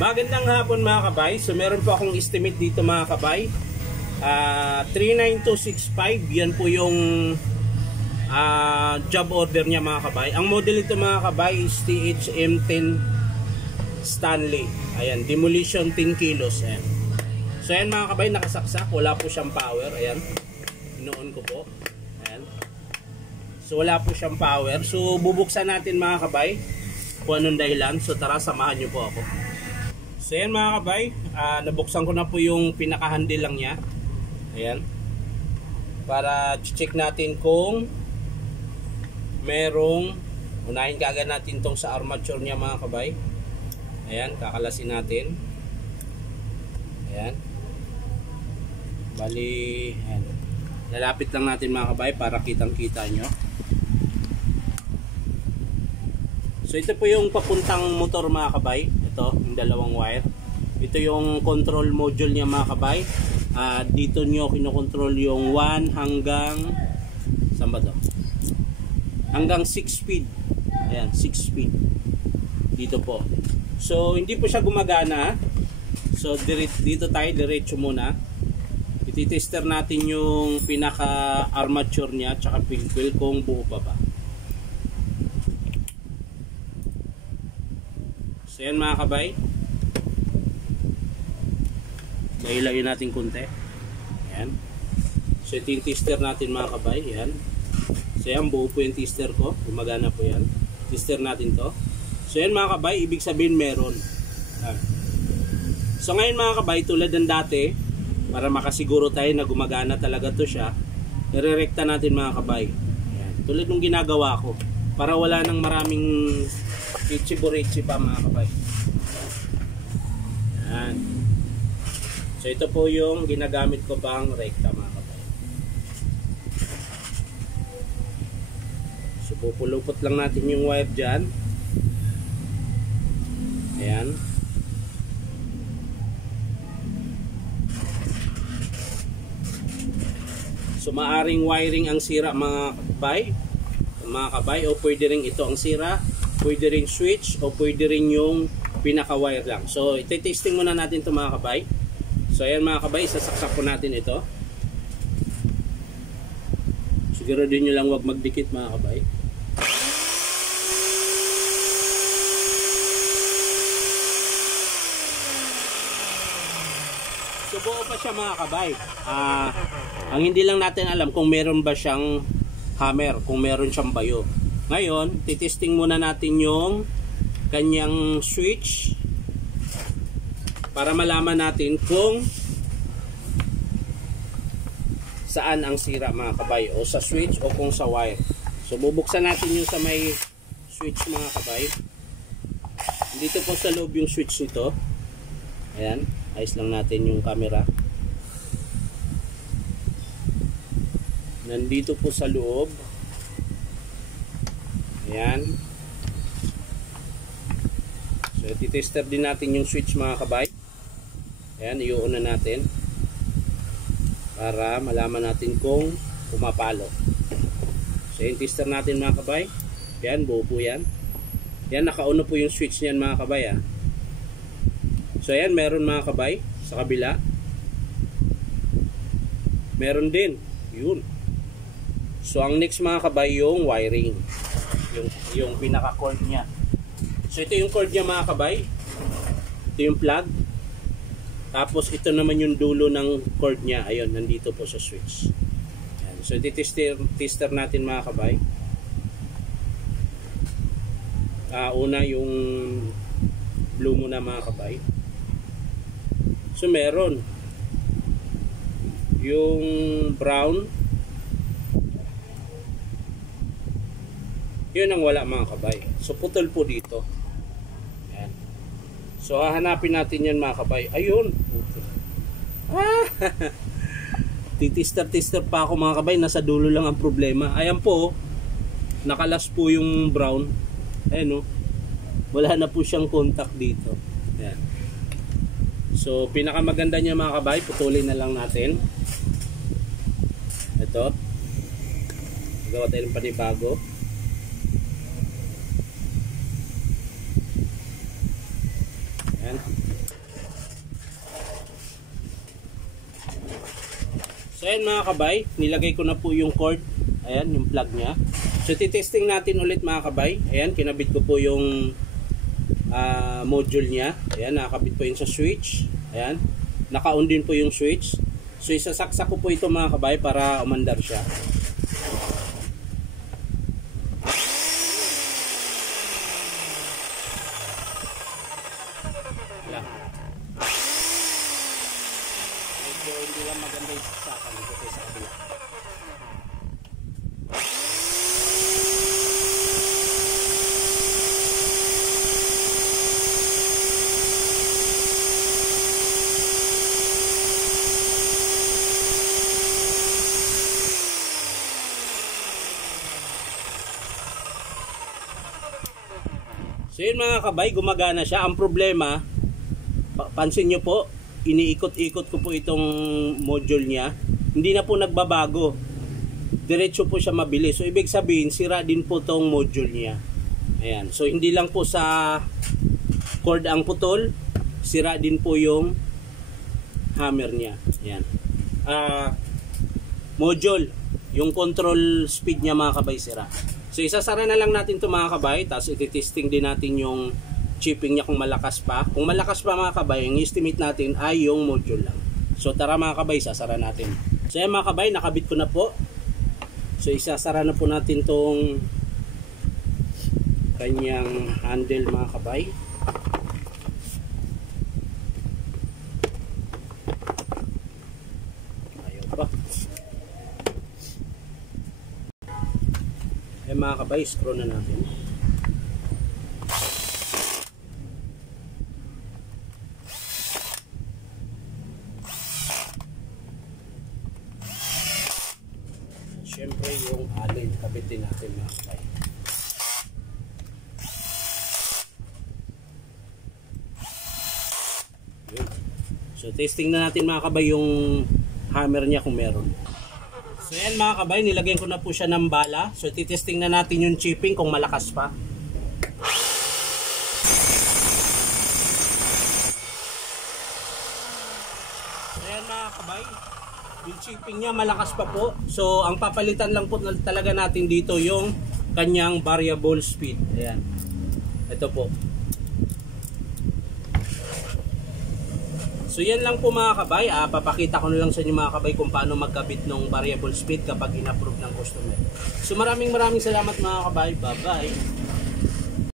Magandang hapon mga kabay. So meron po akong estimate dito mga kabay. 39265. Yan po yung job order niya mga kabay. Ang model ito mga kabay is THM10 Stanley. Ayan, demolition 10 kilos. Ayan. So ayan mga kabay, nakasaksak. Wala po siyang power. Ayan, inoon ko po. Ayan. So wala po siyang power. So bubuksan natin mga kabay kung anong dahilan. So tara, samahan niyo po ako. So ayan mga kabay, nabuksan ko na po yung pinaka-handle lang niya. Ayan. Para check natin kung merong, unahin kagad natin tong sa armature niya mga kabay. Ayan, kakalasin natin. Ayan. Bali, ayan. Lalapit lang natin mga kabay para kitang-kita nyo. So ito po yung papuntang motor mga kabay. Ito, yung dalawang wire. Ito yung control module niya mga kabay. Dito nyo kinokontrol yung 1 hanggang, saan ba to? Hanggang 6 speed. Ayan, 6 speed. Dito po. So hindi po siya gumagana. So dito tayo, diretso muna. Ititester natin yung pinaka armature niya tsaka pin wheel kung buo pa ba. So yan mga kabay, dahil natin konti. Ayan. So ito yung tester natin mga kabay. Ayan. So yan, buo po yung tester ko, gumagana po yan. Tester natin to. So yan mga kabay, ibig sabihin meron. Ayan. So ngayon mga kabay, tulad ng dati, para makasiguro tayo na gumagana talaga to siya, nire-rekta natin mga kabay. Ayan. Tulad ng ginagawa ko, para wala nang maraming ichi-burichi pa mga kabay. Ayan. So ito po yung ginagamit ko pang rekta mga kabay. So pupulupot lang natin yung wire dyan. Ayan. So maaring wiring ang sira mga kabay, o pwede rin ito ang sira, pwede rin switch, o pwede rin yung pinaka-wire lang. So iti-testing muna natin ito mga kabay. So ayan mga kabay, sasaksak po natin ito. Siguro din nyo lang wag magdikit mga kabay. So buo pa siya mga kabay. Ang hindi lang natin alam kung meron ba siyang hammer, kung meron siyang bayo. Ngayon, titesting muna natin yung kanyang switch para malaman natin kung saan ang sira mga kabay, o sa switch o kung sa wire. So bubuksan natin yung sa may switch mga kabay. Dito po sa loob yung switch nito. Ayan, ayos lang natin yung camera. Nandito po sa loob. Ayan. So titester din natin yung switch mga kabay. Ayan, i-on na natin para malaman natin kung pumapalo. So yung tester natin mga kabay. Ayan, buo po yan. Ayan, naka-on na po yung switch niyan mga kabay. So ayan, meron mga kabay sa kabila. Meron din. Yun. So ang next mga kabay yung wiring. Yung pinaka-cord niya. So ito yung cord niya mga kabay. Ito yung plug. Tapos ito naman yung dulo ng cord niya. Ayun, nandito po sa switch. Ayan. So tester natin mga kabay. Una yung blue muna mga kabay. So meron yung brown. Yun ang wala mga kabay. So putol po dito. Ayan. So hahanapin natin yan mga kabay. Ayun. Titester pa ako mga kabay. Nasa dulo lang ang problema. Ayan po. Nakalas po yung brown. Ayan o. Wala na po siyang contact dito. Ayan. So pinakamaganda niya mga kabay, putulin na lang natin. Ito. Gawa tayo ng panibago. Ayan. So ayan mga kabay, nilagay ko na po yung cord. Ayan, yung plug nya. So titesting natin ulit mga kabay. Ayan, kinabit ko po yung module nya. Ayan, nakakabit po yun sa switch. Ayan, naka-on din po yung switch. So isasaksak ko po ito mga kabay para umandar siya. Ayan. Medyo hindi lang maganda yung saksakan dito sa kabila. So yun mga kabay, gumagana siya. Ang problema, pansin nyo po, iniikot-ikot ko po itong module niya. Hindi na po nagbabago. Diretso po siya mabilis. So ibig sabihin, sira din po tong module niya. Ayan. So hindi lang po sa cord ang putol, sira din po yung hammer niya. Ayan. Module, yung control speed niya mga kabay, sira. So isasara na lang natin ito mga kabay, tapos ititesting din natin yung chipping niya kung malakas pa. Kung malakas pa mga kabay, ang estimate natin ay yung module lang. So tara mga kabay, sasara natin. So yan mga kabay, nakabit ko na po. So isasara na po natin tong kanyang handle mga kabay. Ayaw pa. Eh mga kabay, screw na natin. Siyempre yung alin, kabitin natin mga kabay. So testing na natin mga kabay yung hammer niya kung meron. So yan mga kabay, nilagyan ko na po siya ng bala. So titesting na natin yung chipping kung malakas pa. So yan mga kabay, yung chipping niya malakas pa po. So ang papalitan lang po talaga natin dito yung kanyang variable speed. Ayan, ito po. So yan lang po mga kabay, papakita ko na lang sa inyo mga kabay kung paano magkabit ng variable speed kapag in-approve ng customer. So maraming salamat mga kabay, bye bye.